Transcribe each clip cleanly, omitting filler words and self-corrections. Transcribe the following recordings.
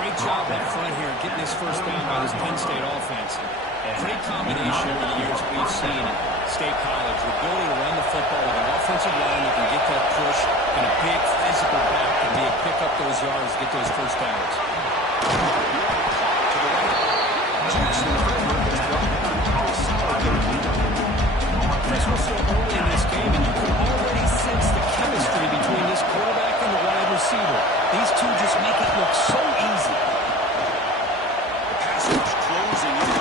Great job up front here getting this first down by this Penn State offense. Great combination over the years we've seen at State College. The ability to run the football with an offensive line that can get that push and a big physical back and be able to pick up those yards, get those first downs. Chris, we're so early in this game, and you can already sense the chemistry between this quarterback and the wide receiver. These two just make it look so easy. The pass rush closing in.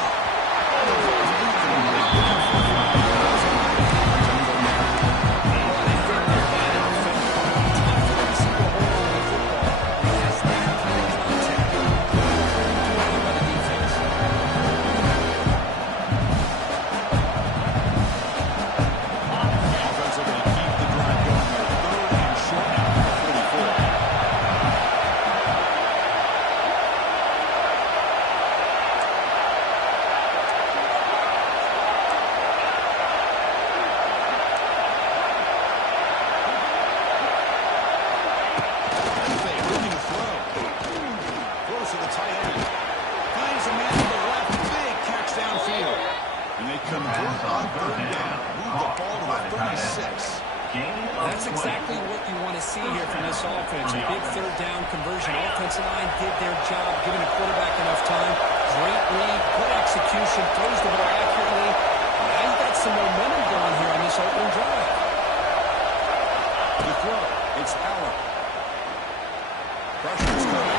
That's exactly what you want to see here from this offense. A big third down conversion. Offensive line did their job, giving the quarterback enough time. Great read, good execution, throws the ball accurately. Now you've got some momentum going here on this opening drive. The throw, it's Allen. Pressure's coming.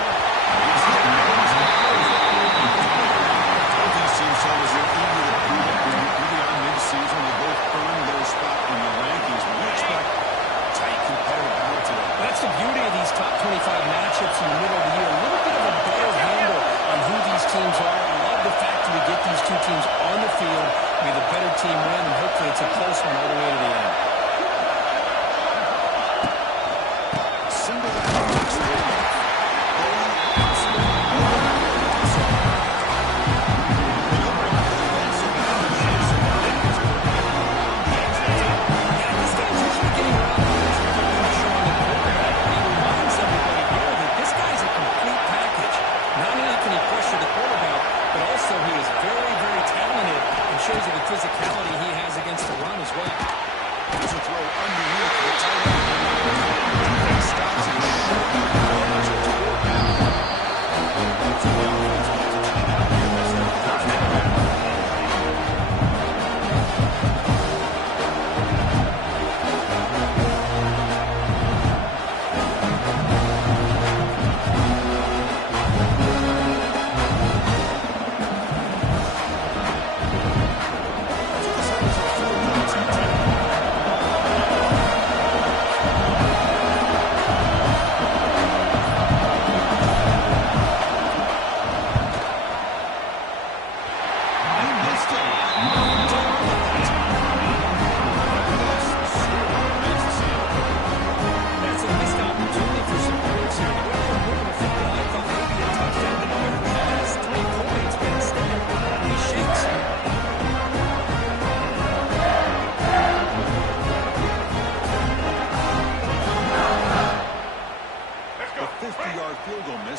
These teams show us they're eager to prove it. Really on mid-season, they both earned their spot in the rankings. We expect tight competitive battle today. That's the beauty of these top 25 matchups in the middle of the year. A little bit of a better handle on who these teams are. I love the fact that we get these two teams on the field. May the better team win, and hopefully it's a close one all the way to the end. Shows you the physicality he has against the run as well. There's a throw underneath the tight end. Stops it.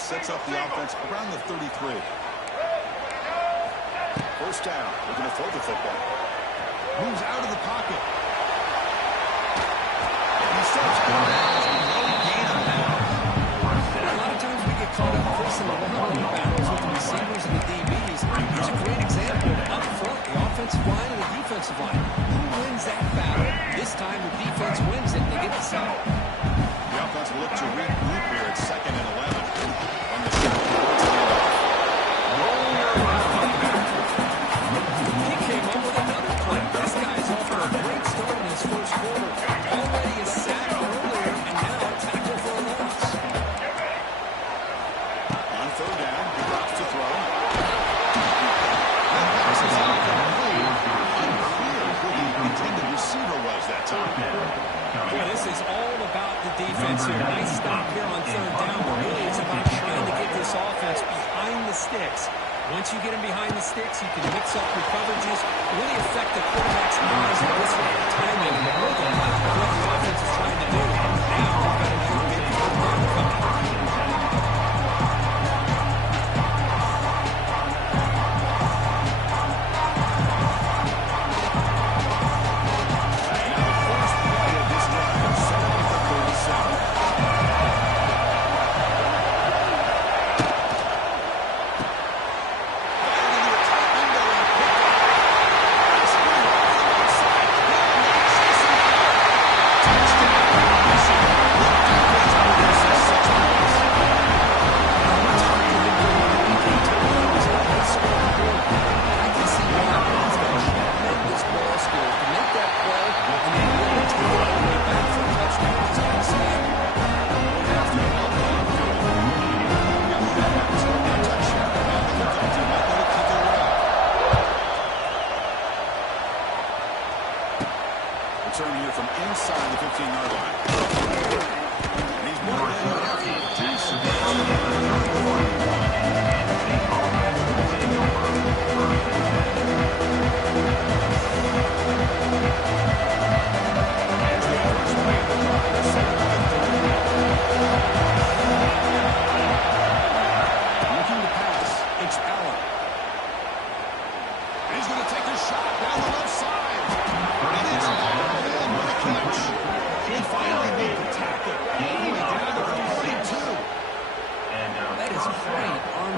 Sets up the offense around the 33. First down. They're going to throw the football. Moves out of the pocket. He starts going out. No gain on that. A lot of times we get caught up, Chris, in the one-on-one battles with the receivers and the DBs. Here's a great example. Up front, the offensive line and the defensive line. Who wins that battle? This time the defense wins it. They get the sack. The offense will look to regroup here at 2nd and 11. This is all about the defense here. Nice stop here on third down, but really it's about trying to get this offense behind the sticks. Once you get them behind the sticks, you can mix up your coverages, really affect the quarterback's eyes and this way of timing and the rhythm of what the offense is trying to do. Now, we've got another big third down coming.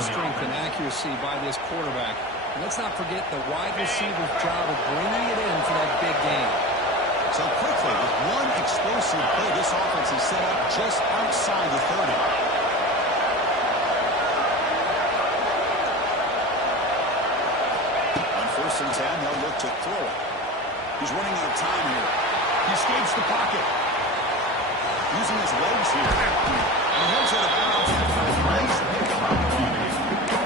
strength and accuracy by this quarterback. And let's not forget the wide receiver's job of bringing it in for that big game. So quickly, with one explosive play, this offense is set up just outside the 30. On 1st and 10, they'll look to throw it. He's running out of time here. He escapes the pocket. Using his legs here. And he heads out of bounds after a nice pickup opportunity.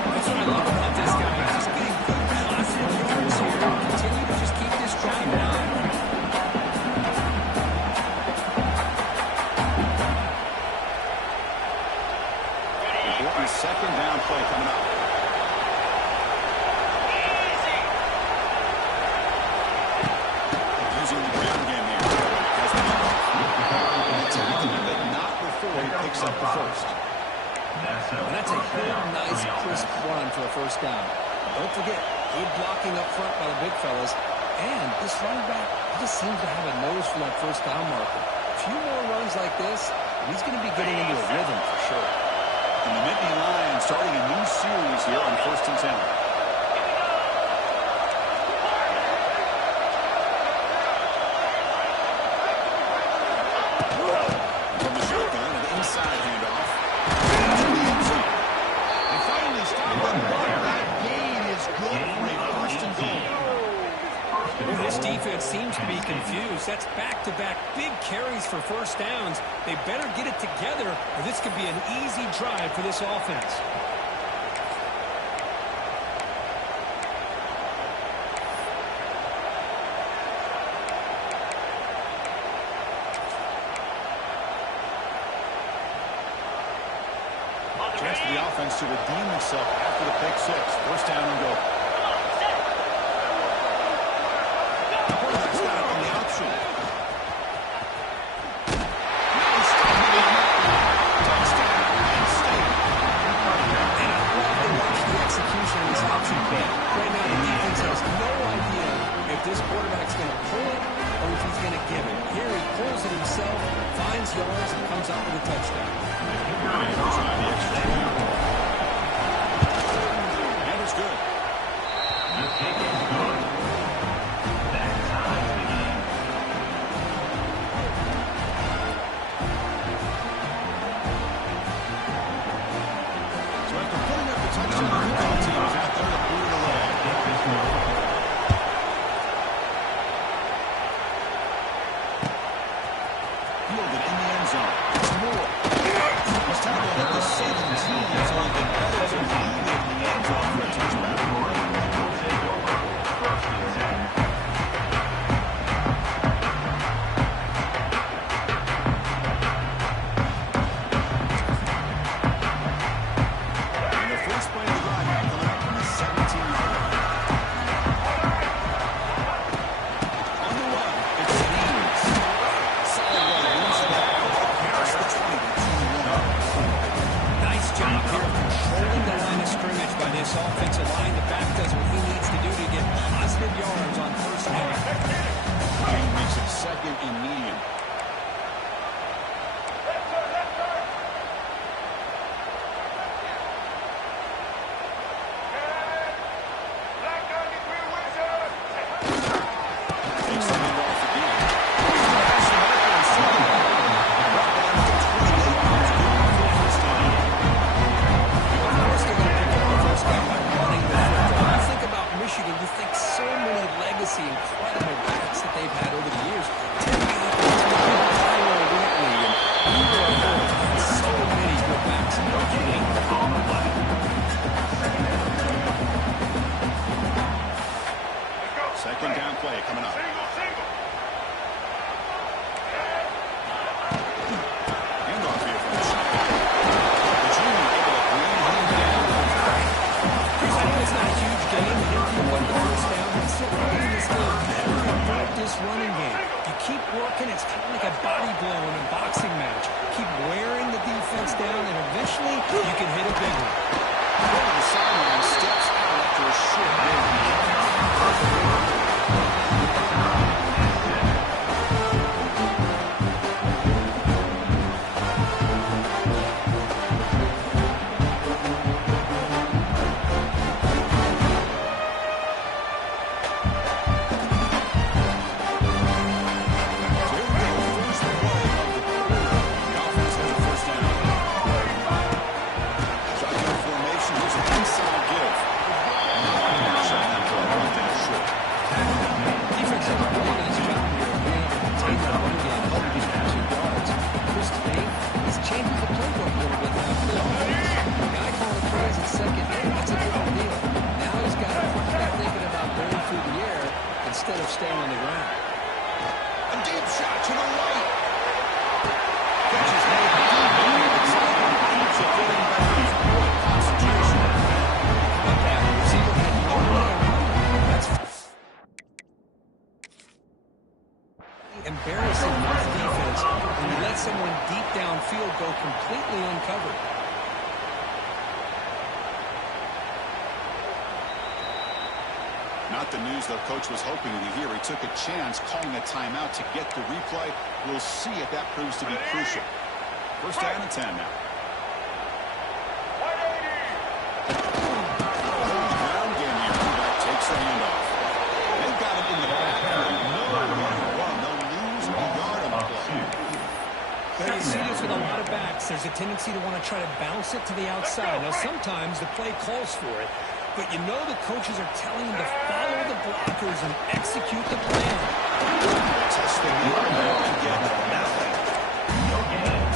That's what I love about this guy. He's just getting good, positive yards here. Continue to just keep this drive down. Important 2nd down play coming up. Using the ground game here. Has the tackle, but not before he picks up the first. And that's a good, nice, crisp run for a 1st down. Don't forget, good blocking up front by the big fellas. And this running back, he just seems to have a nose for that 1st down marker. A few more runs like this, and he's going to be getting into a rhythm for sure. And the Nittany Lions starting a new series here on 1st and 10. From the shotgun, an inside handoff. To the end zone. And finally stopped him, but that gain is good for a 1st and goal. Well, this defense seems to be confused. That's back-to-back big carries for 1st downs. They better get it together, or this could be an easy drive for this offense. Chance for the offense to redeem itself after the pick 6. 1st down and goal. Quarterback's got it on the option. Nice touchdown and state. And I love to watch the execution of this option play. Right now, the defense has no idea if this quarterback's going to pull it or if he's going to give it. Here he pulls it himself, finds yards, and comes out with a touchdown. Try the extra point. And it's good. So after putting up the touchdown, the kickoff team is out there to boot it away. Fielded in the end zone. It's Moore. He's tackled at the 17. It's only been better to lead it in the end zone for a touchback. And the first play of the drive now coming up from the 17-yard line. On the run, it's Leeds. Solid run, moves it back across the 20 to 21. Nice job here of controlling the line of scrimmage by this offensive line. The back does what he needs to do to get positive yards on 1st down. Gain makes it 2nd and medium. Takes the number off the deal. Pass the marker and second down. Brought down to 28 yards. Good for a 1st down. Of course they're going to pick up the 1st down by running the football. When you think about Michigan, you think so many legacy, incredible backs that they've had over the years. Tim Beasley, completely uncovered. Not the news the coach was hoping to hear. He took a chance calling a timeout to get the replay. We'll see if that proves to be crucial. First down and 10 now. Ground game here. Quarterback takes the handoff. They've got it in the back. No news, no yard on the play. But you see this with a lot of backs. There's a tendency to want to try to bounce it to the outside. Now, sometimes the play calls for it, but you know the coaches are telling them to follow the blockers and execute the plan. Test the and get nothing.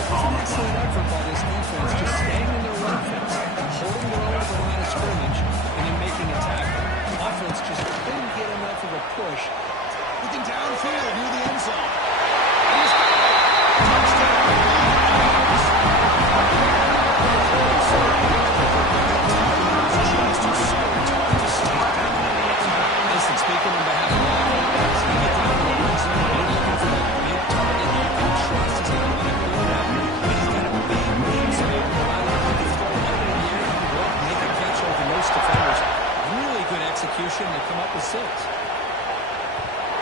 It's an excellent effort by this defense, just staying in their run fence, holding their own at the line of scrimmage, and then making a tackle. Offense just couldn't get enough of a push. Looking downfield near the end zone. Listen, speaking on behalf of all offense, you get down to the red zone, you're looking for that big target you can trust is going to run it going down. And he's got a big wingspan, allowing him to throw up in the air and go up and make a catch over most defenders. Really good execution to come up with 6.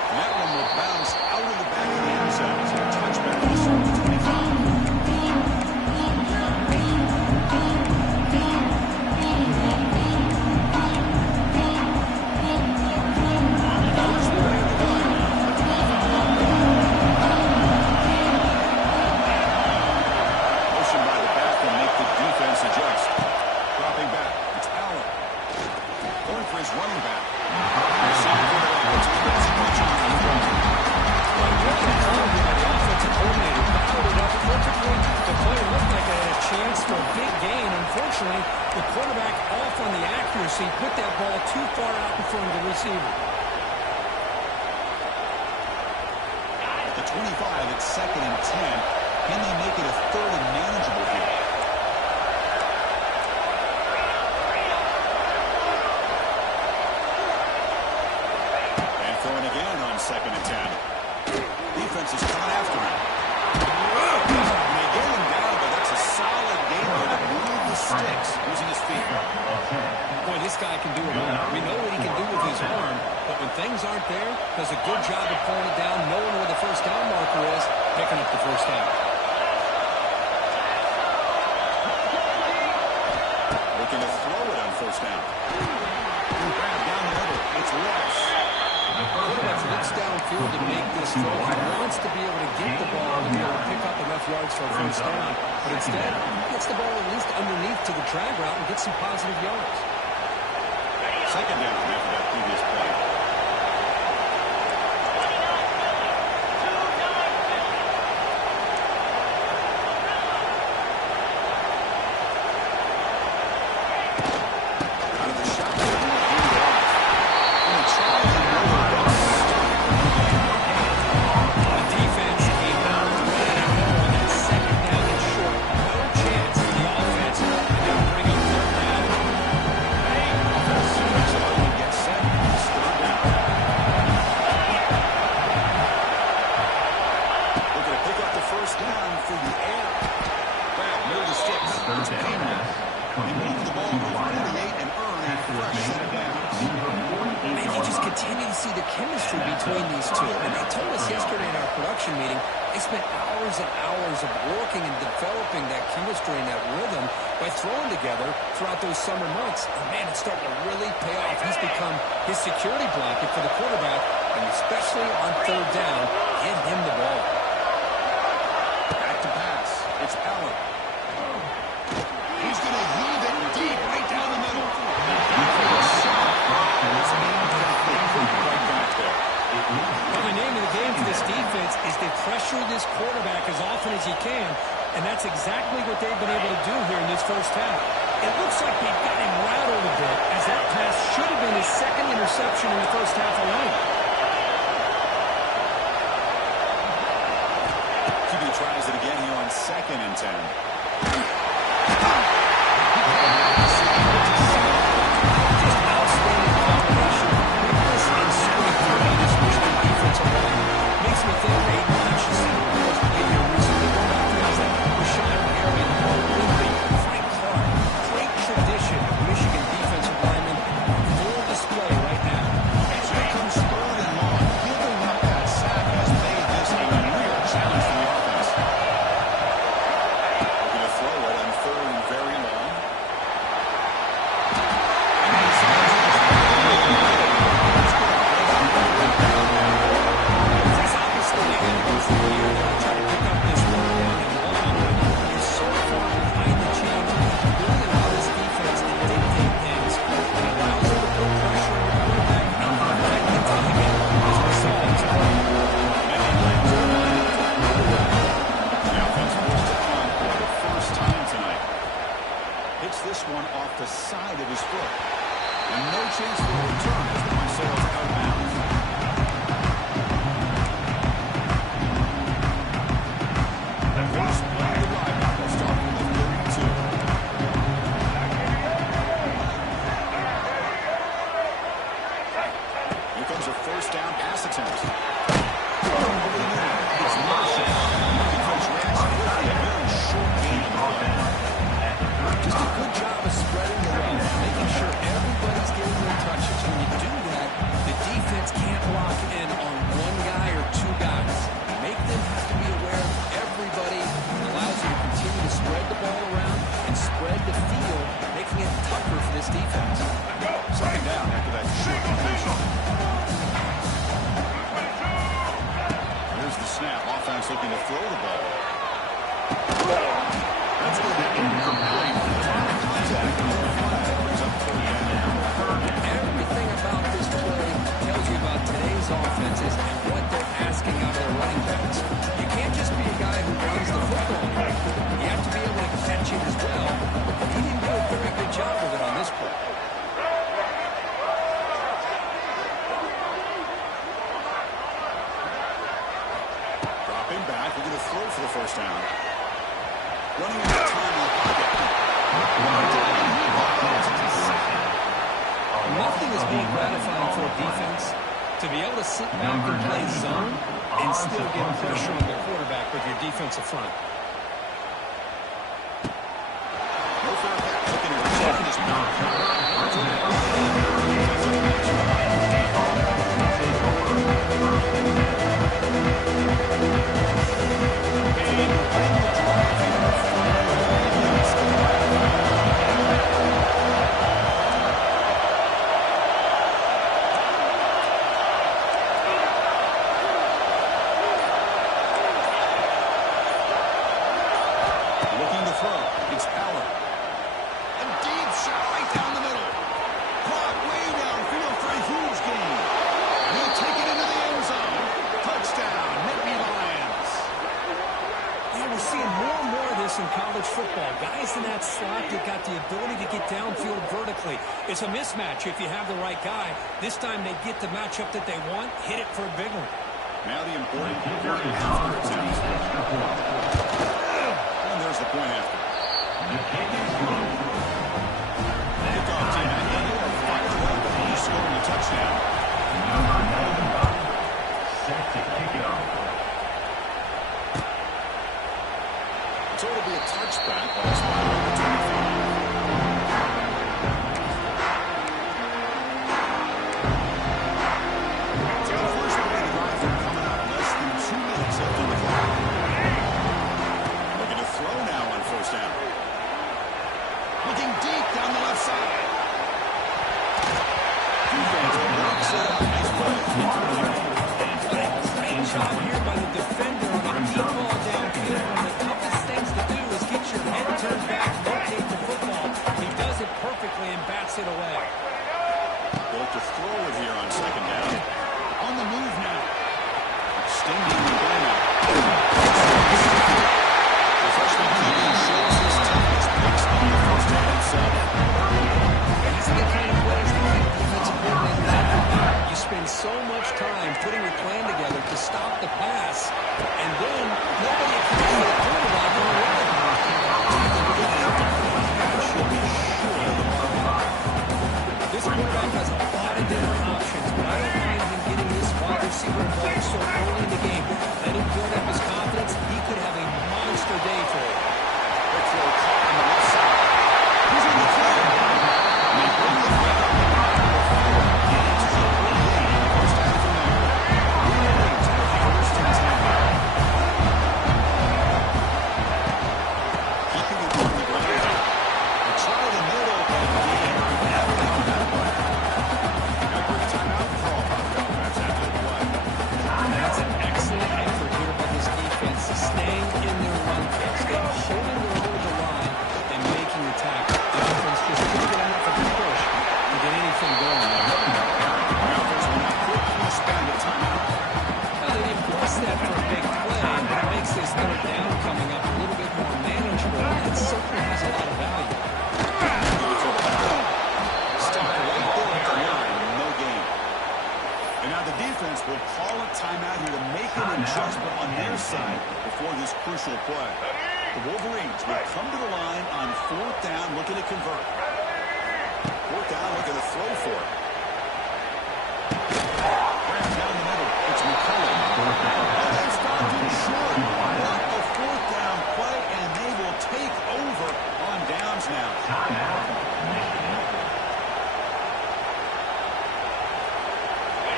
And that one will bounce out of the back of the end zone. So a touchback to start the 25. The quarterback off on the accuracy, put that ball too far out in front of the receiver. At the 25, it's 2nd and 10. Can they make it a 3rd and manageable here? And throwing again on 2nd and 10. Defense is coming after him. They get him down, but that's a solid game there to move the sticks using his feet. Boy, this guy can do it all. We know what he can do with his arm, but when things aren't there, does a good job of pulling it down, knowing where the first down marker is, picking up the first down. Looking to throw it on first down. Down the middle, it's Ross. The quarterback looks downfield to make this throw. He wants to be able to get the ball and be able to pick up enough yards for a first down, but instead, he gets the ball at least underneath to the drag route and gets some positive yards. 2nd down after that previous play. Out of the shotgun, and try to The defense came out right at home on that 2nd down and short. No chance for the offense to bring up 3rd down. Get set. It's 3rd down. Looking to pick up the first down for the air. Back near the sticks. It's Payne now. They move the ball to 48 and earn a fresh set of downs. Man, you just continue to see the chemistry between these two. And they told us yesterday in our production meeting, they spent hours and hours of working and developing that chemistry and that rhythm by throwing together throughout those summer months. And man, it's starting to really pay off. He's become his security blanket for the quarterback, and especially on 3rd down, get him the ball. Back to pass. It's Allen. He's going to heave it deep right down the middle. Well, the name of the game for this defense is to pressure this quarterback as often as you can, and that's exactly what they've been able to do here in this first half. It looks like they've got him rattled a bit, as that pass should have been his 2nd interception in the first half alone. QB tries it again here on 2nd and 10. Makes me think they should see the most player recently. Guys like Rashawn Gary side of his foot. And no chance for a return as the one sails out of bounds. First play of the drive will start from the 32. Here comes a first down pass attempt. It's motion. Defense reacts quickly. A very short game of the play. Just a good job of spreading the wealth, making sure everybody's getting their touches. When you do that, the defense can't lock in on one guy or two guys. Make them have to be aware of everybody. It allows you to continue to spread the ball around and spread the field, making it tougher for this defense. Second down after that short completion. Here's the snap. Offense looking to throw the ball. That's going to be incomplete. Contact. Brings up third down. Everything about this play tells you about today's offenses and what they're asking out of their running backs. You can't just be a guy who runs the football. You have to be able to catch it as well. He didn't do a very good job of it on this play. Dropping back, we're going to throw for the first down. Running out of time in the pocket. Nothing is more gratifying for a defense to be able to sit back and play zone and still get pressure on the quarterback with your defensive front. No fair catch. Looking to return this looking to throw. It's Allen. A deep shot right down the middle. Caught way downfield for a huge gain. He'll take it into the end zone. Touchdown, Nittany Lions. Yeah, we're seeing more and more of this in college football. Guys in that slot that got the ability to get downfield vertically. It's a mismatch if you have the right guy. This time they get the matchup that they want, hit it for a big one. Now the important very after attempt. And there's the point after. Kickoff team at the end. Fired up. He's scoring a touchdown. Set to kick it off. So it'll be a touchback by a spot number 25. So the first play of the drive coming up less than 2 minutes left on the clock. Looking to throw now on first down. Looking deep down the left side. Defense blocks it up. Nice play. Great job here by the defender on a deep ball downfield. One of the toughest things to do is get your head turned back, locate the football. He does it perfectly and bats it away. Built to throw it here on second down. On the move now. Extending the ball now. The freshman QB shows his toughness, picks on the first down himself. These are the kind of plays that keep defensive coordinators up. You spend so much time putting your plan together to stop the pass, and then nobody accounts for the quarterback on the run. This quarterback has a lot of different options, but I don't mind him getting this wide receiver involved so early in the game. adjustment on their side before this crucial play. The Wolverines will come to the line on 4th down, looking to convert. 4th down, looking to throw for it. Grab down the middle. It's McCullough. That's stopped short. What a 4th down play, and they will take over on downs now.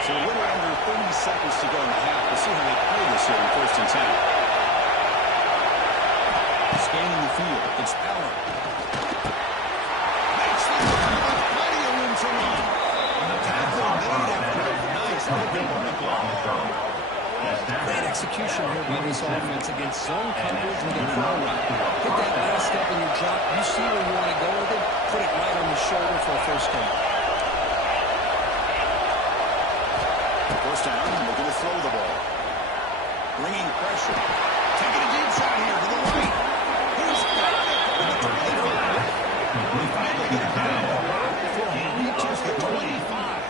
So a little under 30 seconds to go in the half. We'll see how they play this here in 1st and 10. Scanning the field. It's Eller. Makes the move. Plenty of room to run. The tackle made after a nice open on the block. Great execution here by this offense against zone coverage with a throw route. Hit that last step in your drop. You see where you want to go with it. Put it right on the shoulder for a 1st down. 1st down, looking to throw the ball. Bringing pressure. Taking a deep shot here to the right. He's got it. He finally got it down. He reaches the 25.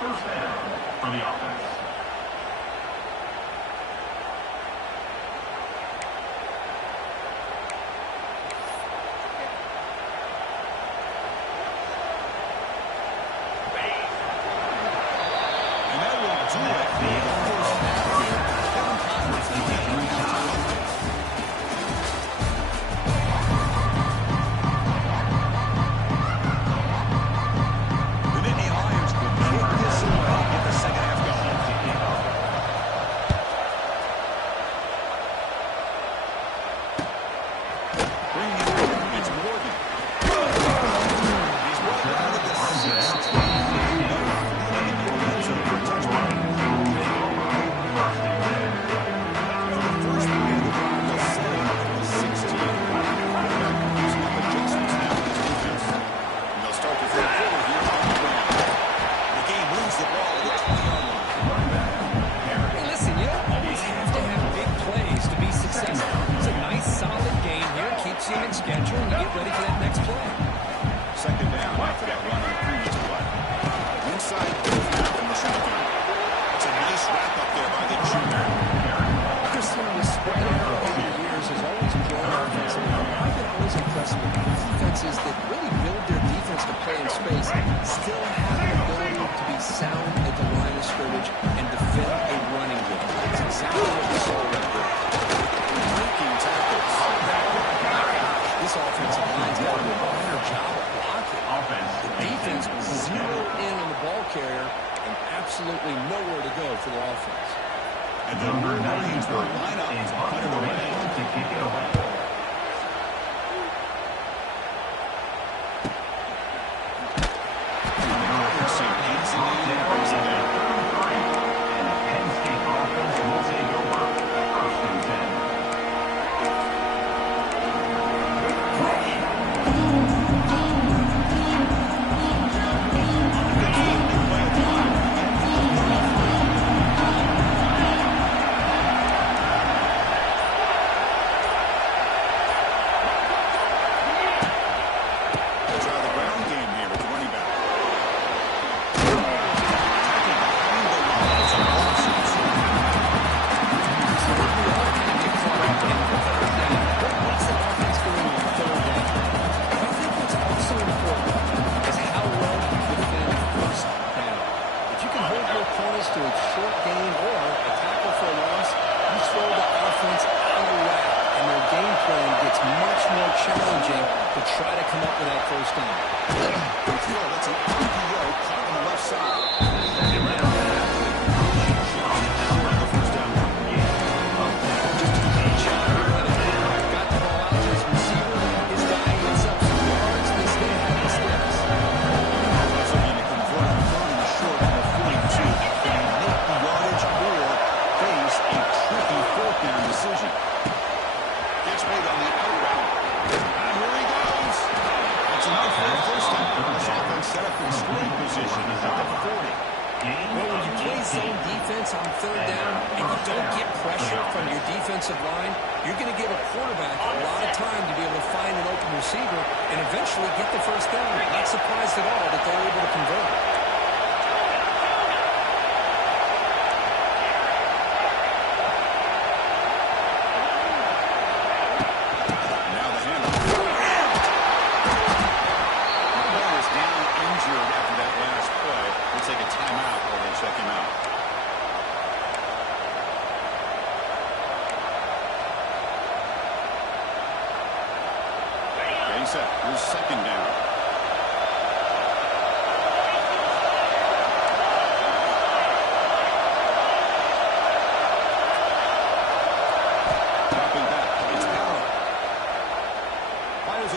1st down for the offense. Absolutely nowhere to go for the offense. And the Wolverines will line up under the red to kick it away.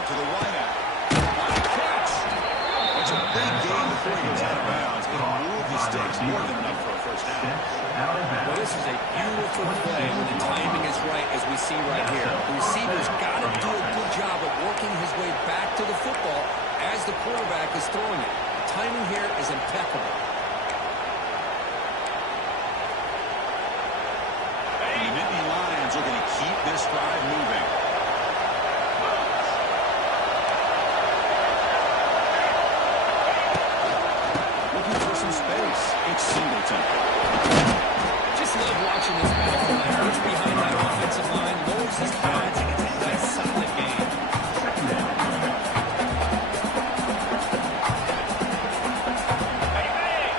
it to the wideout. What a catch! It's a big gain before he goes out of bounds. It'll move the sticks more than enough for a first down. Well, this is a beautiful play when the timing is right, as we see right here. The receiver's got to do a good job of working his way back to the football as the quarterback is throwing it. The timing here is impeccable. And the Nittany Lions are going to keep this drive moving. Looking for some space. It's Singleton. Just love watching this guy fly. Gets behind that offensive line, lowers his pads, and gets a nice solid gain.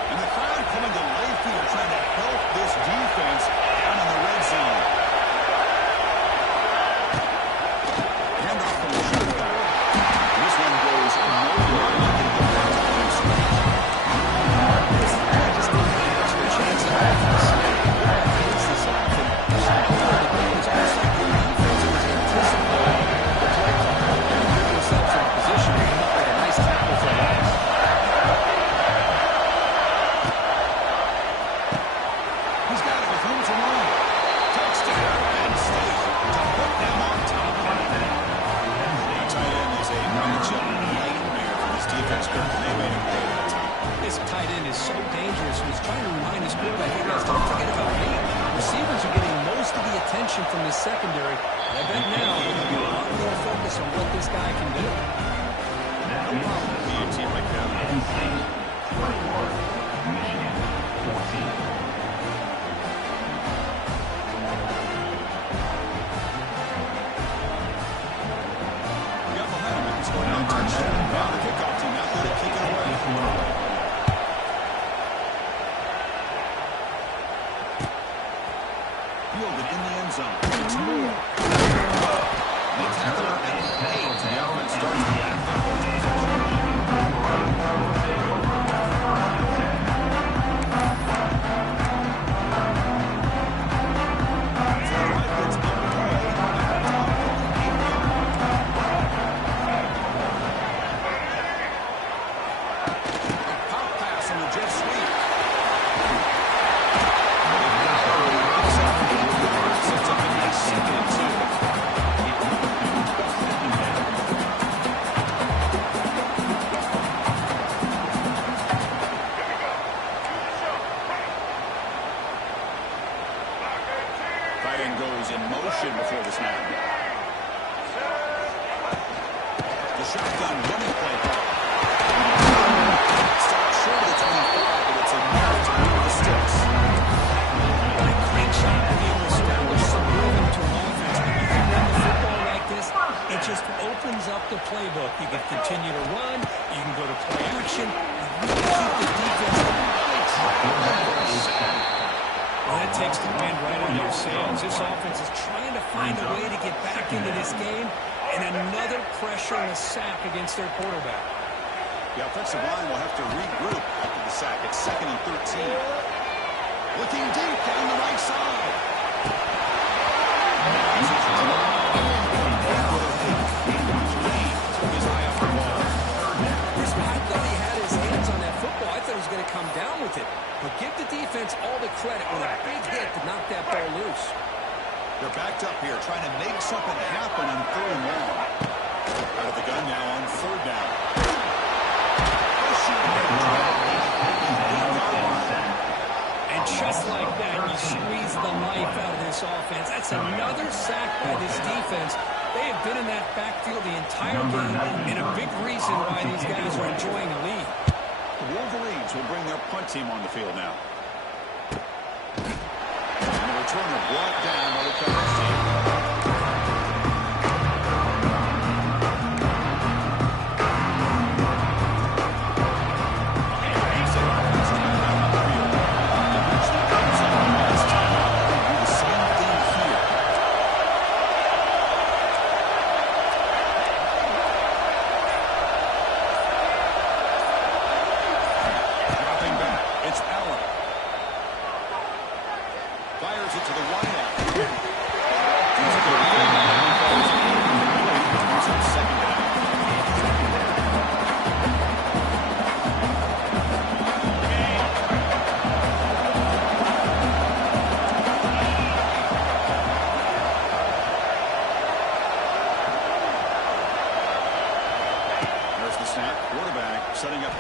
And the crowd coming to life here, trying to help this defense down in the red zone. Handoff from the shotgun. This one goes nowhere. Just a extra chance at offense. Against this offense, it's almost like the defense was anticipating the play clock. They put themselves in a position to come up with a nice tackle for a loss. He's got it with room to run. Touchdown, Penn State, to put them on top. The tight end is a matchup nightmare for this defense. They made a play that time. This tight end is so dangerous. He's trying to remind his quarterback, hey guys, don't forget about me. Receivers are getting most of the attention from the secondary. I bet now they're going to be a lot more focused on what this guy can do. No problem with being a team like that. NC 24, Michigan 14. Got behind him and scored that touchdown. Now the kickoff team out there to kick it away. Fielded in the end zone. It's Moore. The tackler at 8. The offense starts the pop pass on the jet sweep. Sets up a nice 2nd and 2. Tight end goes in motion before the snap. The shotgun running play call. Stopped short of the 25, but it's enough to move the sticks. What a great shot to be able to establish some rhythm to an offense. When you can run the football like this, it just opens up the playbook. You can continue to run. You can go to play action. You really keep the defense really trying to sack. Well, that takes the wind right out of your sails. This offense is trying to find a way to get back into this game, and another pressure and a sack against their quarterback. The offensive line will have to regroup after the sack. It's 2nd and 13. Looking deep down the right side. Took his eye off the ball. I thought he had his hands on that football. I thought he was going to come down with it. But give the defense all the credit with a big hit to knock that ball loose. They're backed up here, trying to make something happen on 3rd and long. Out of the gun now on 3rd down. And just like that, you squeeze the life out of this offense. That's another sack by this defense. They have been in that backfield the entire game, and a big reason why these guys are enjoying a lead. The Wolverines will bring their punt team on the field now. And the returner brought down by the coverage team. Fires it to the wideout. Second down.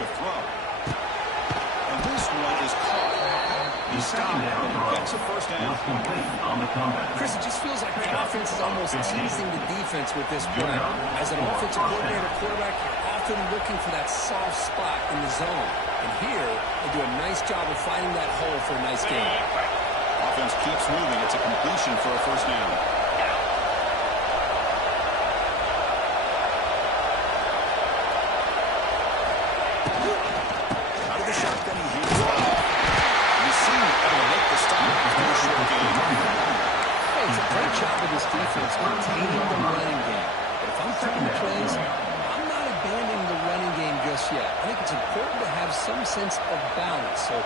to throw. And this one is caught. He stopped and gets a first down. Chris, it just feels like the offense is almost teasing the defense with this play. As an offensive coordinator, quarterback, you're often looking for that soft spot in the zone. And here, they do a nice job of finding that hole for a nice game. Offense keeps moving. It's a completion for a first down. Out of the shotgun, he hands it off. You see him able to make the stop after a short game. Hey, it's a great job of this defense containing the running game. But if I'm calling the plays, I'm not abandoning the running game just yet. I think it's important to have some sense of balance. So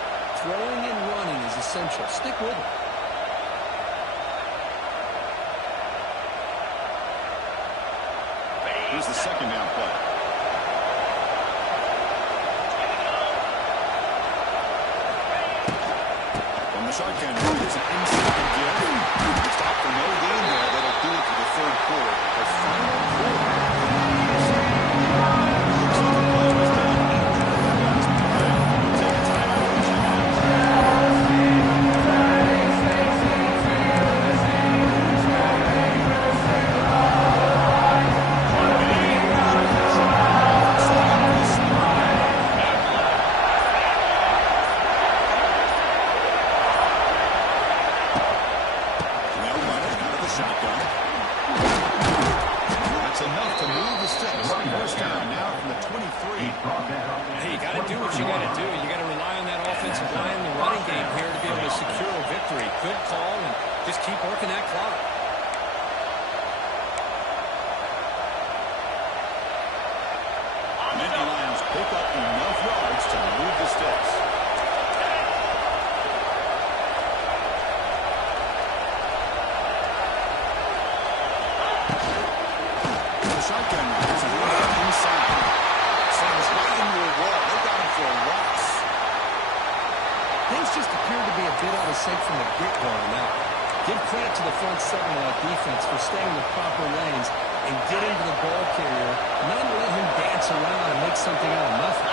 throwing and running is essential. Stick with it. Here's the second down play. From the shotgun, here's an inside again. Stop for no gain there. That'll do it for the third quarter. The final quarter. Hey, you got to do what you got to do. You got to rely on that offensive line and the running game here to be able to secure a victory. Good call, and just keep working that clock. Nittany Lions pick up enough yards to move the sticks. The shotgun is inside. Sends right into a wall. They got him for a loss. Things just appear to be a bit out of sync from the get-go now. Give credit to the front seven of that defense for staying in the proper lanes and getting to the ball carrier, not let him dance around and make something out of nothing.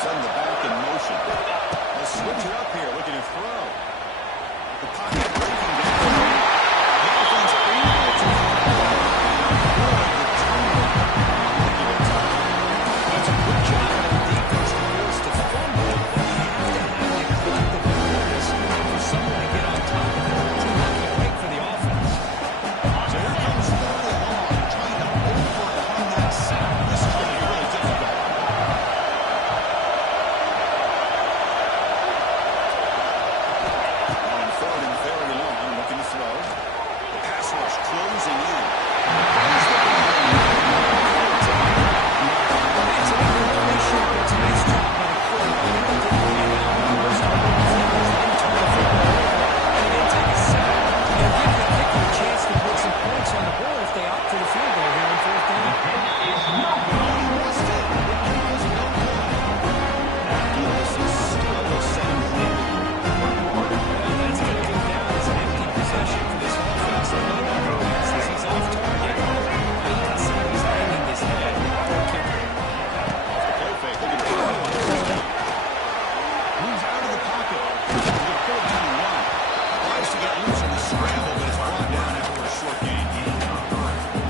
Send the back in motion. They'll switch it up here, looking to throw. The pocket breaking down. The offense able to That's a good job of the defense to force the fumble, but you have to have that collective awareness for someone to get on top of it to make it break for the offense. So here comes third and long, trying to overcome that sack. This is going to be really difficult. On third and very long, looking to throw. The pass rush closing in. There's the ball. It's an information, but it's a nice job by the quarterback. And they take a sack. They'll give the kicker a chance to put some points on the board if they opt for the field goal here on fourth down. This is still a 7-point lead. That's going to come down as an empty possession for this offense. Since he's off target, you can see he's hanging his head. Poor kicker. Off the play fake. Look at the moves out of the pocket. He's going to pull it down and run. Tries to get loose in the scramble, but it's brought down after a short gain.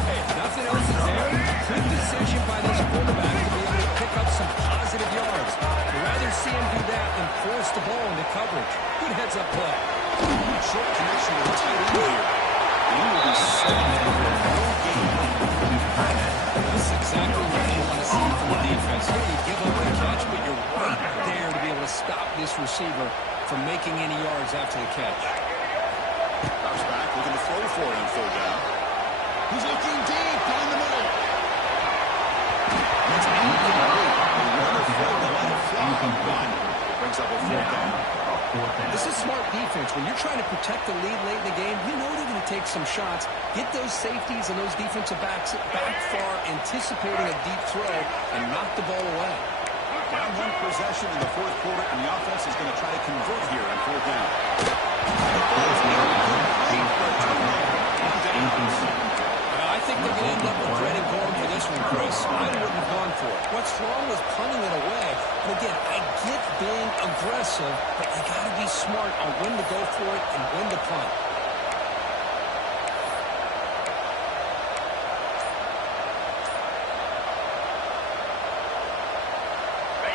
Hey, if nothing else is there, good decision by this quarterback to be able to pick up some positive yards. You'd rather see him do that than force the ball into coverage. Good heads-up play. Short connection to the tight end here. And he will be stopped for no gain. That's exactly what you want to see from the defense. Here you give up the catch, but you're right there to be able to stop this receiver from making any yards after the catch. Drops back, looking to throw for it on third down. He's looking deep down the middle. It's incomplete. The runner failed to let it fly. One. Brings up a fourth down. This is smart defense. When you're trying to protect the lead late in the game, you know they're going to take some shots. Get those safeties and those defensive backs back far, anticipating a deep throw, and knock the ball away. Down one possession in the fourth quarter, and the offense is going to try to convert here on fourth down. I What's wrong with punting it away? And again, I get being aggressive, but you got to be smart on when to go for it and when to punt.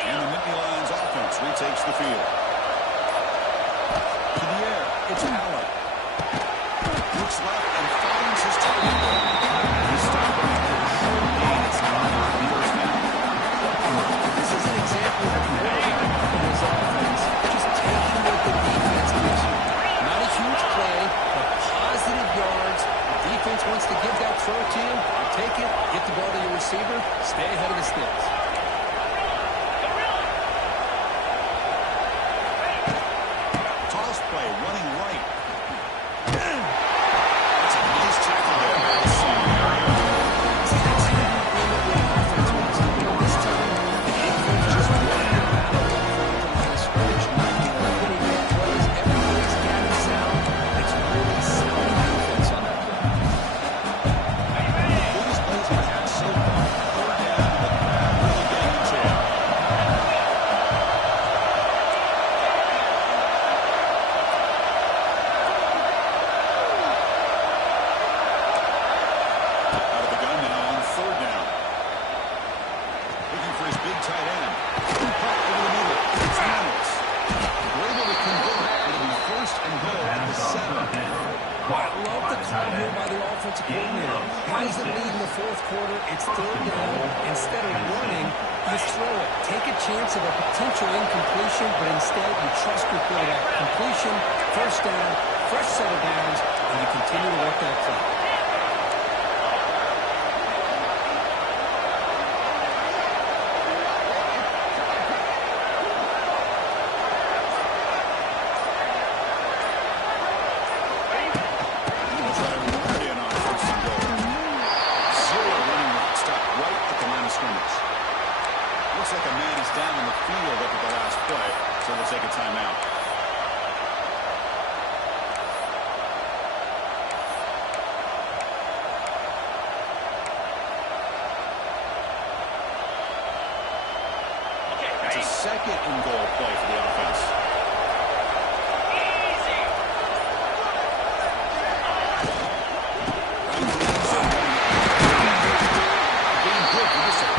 And the Nittany Lions offense retakes the field. To the air, it's Allen. Looks left and finds his target. He's stopped right for a short gain. It's not on first down. This is an example of in his offense, just taking what the defense gives you. Not a huge play, but positive yards. The defense wants to give that throw to you. You take it, get the ball to your receiver, stay ahead of the sticks. Toss play, running right. That's a nice tackle there by the center. See, that's how you win it with offense wins. This time, the defense just won the battle on the line of scrimmage. Not getting big plays. Everybody's got it sound. It's really sound defense on that play. Biggest plays he's had so far. Third down, the crowd really getting into it. Out of the gun now on third down. Looking for his big tight end. Cut over the middle. It's Reynolds. We're able to convert. It'll be first and goal at the 7. I love the call here by the offensive coordinator. How does it lead in the fourth quarter? It's third down. Instead of running, you throw it. Take a chance of a potential incompletion, but instead you trust your quarterback. Completion, first down, fresh set of downs, and you continue to work that clock. He'll try to run it in on first and goal. Zero running route. Stop right at the line of scrimmage. Looks like a man is down in the field after the last play, so we'll take a timeout. It's a second and goal play for the offense. Game good for this one.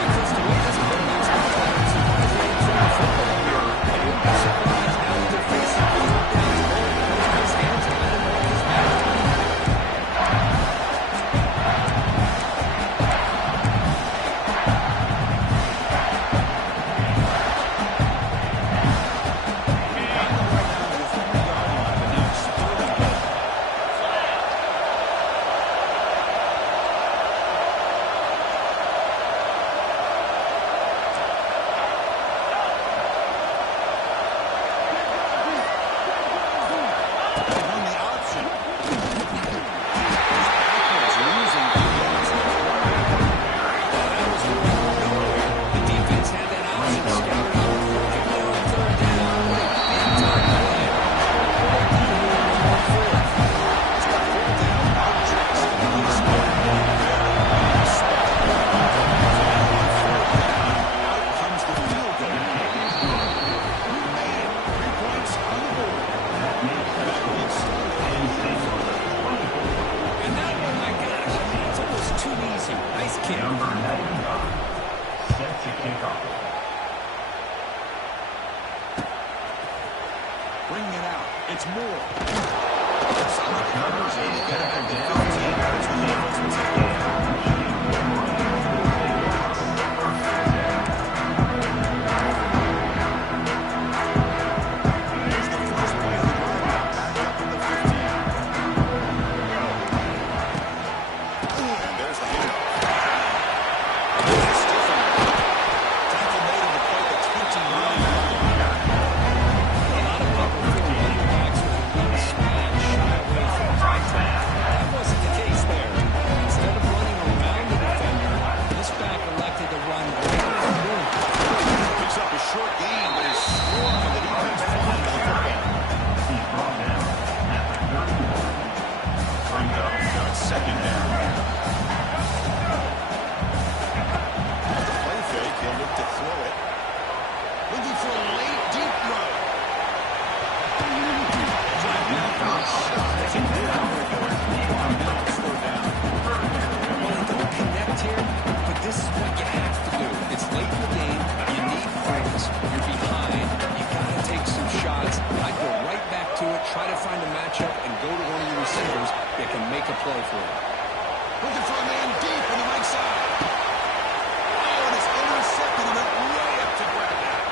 Because the way this quarterback's performing, surprised they didn't throw the football here. I wouldn't be surprised now that they're facing the third down goal because his hands are letting off his back. The defense had that option scattered out perfectly on third down. What a big-time play. What they do here on fourth. Fourth down, out Jackson. He's scored very spot. Out comes the field goal. Man, 3 points on the board. That gets started. And that one, my gosh, it's almost too easy. Nice kick. Number 95. Set to kick off. Bringing it out. It's Moore. Solid coverage. He's got it at the 15. That's when the offense will take over. Here's the first play of the drive. Back up at the 15. And there's the handoff. Stiffen. Tackle made him to quite the 29-yard line. A lot of people feel running backs are weak spot, shy away from contact. That wasn't the case there. Instead of running around the defender, this back elected to run right in the room. Picks up a short gain, but is scored for the defense flying to the football. He's brought down at the 31. Brings up Now it's second down. receivers that can make a play for him. Looking for a man deep on the right side. Oh, and it's intercepted and went way up to grab that.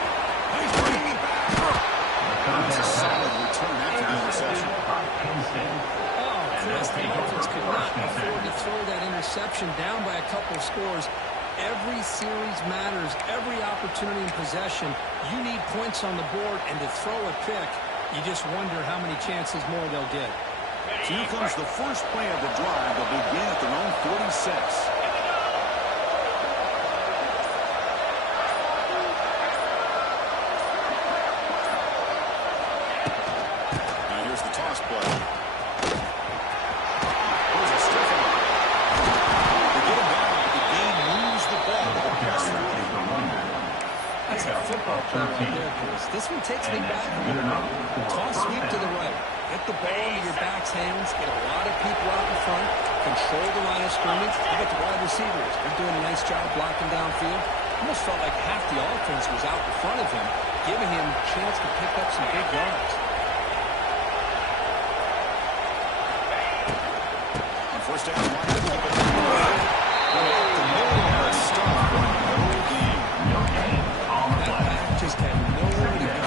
He's bringing it back. That's a solid return after the interception. Oh, Chris, the offense could not afford to throw that interception down by a couple of scores. Every series matters. Every opportunity in possession. You need points on the board, and to throw a pick, you just wonder how many chances more they'll get. So here comes the first play of the drive. They'll begin at their own 46. Now here's the toss play. Here's a stiff one. They get him down, but the game moves the ball to the pass. That's a football play right there, Chris. This one takes me back a little bit. Toss sweep to the right. Get the ball into your back's hands. Get a lot of people out in front. Control the line of scrimmage. You got the wide receivers. They're doing a nice job blocking downfield. Almost felt like half the offense was out in front of him, giving him a chance to pick up some big yards. On first down, wide open. The middle of the stop. No gain. That back just had nowhere to go.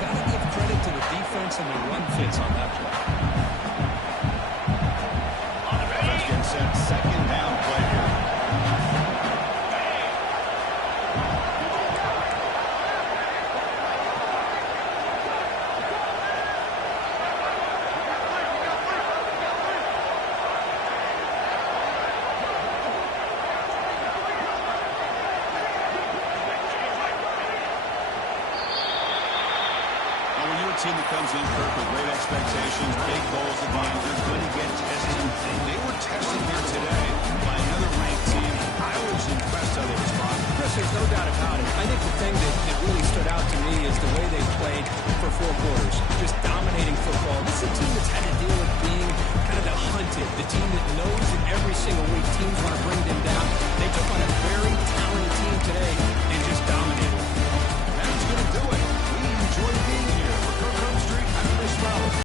Got to give credit to the defense and the run fits on that play. Offense getting set. Second down play here. Team that comes in, Kirk, with great expectations, big goals at the end. They're going to get tested. They were tested here today by another ranked team. I was impressed how they responded. Chris, there's no doubt about it. I think the thing that really stood out to me is the way they played for 4 quarters. Just dominating football.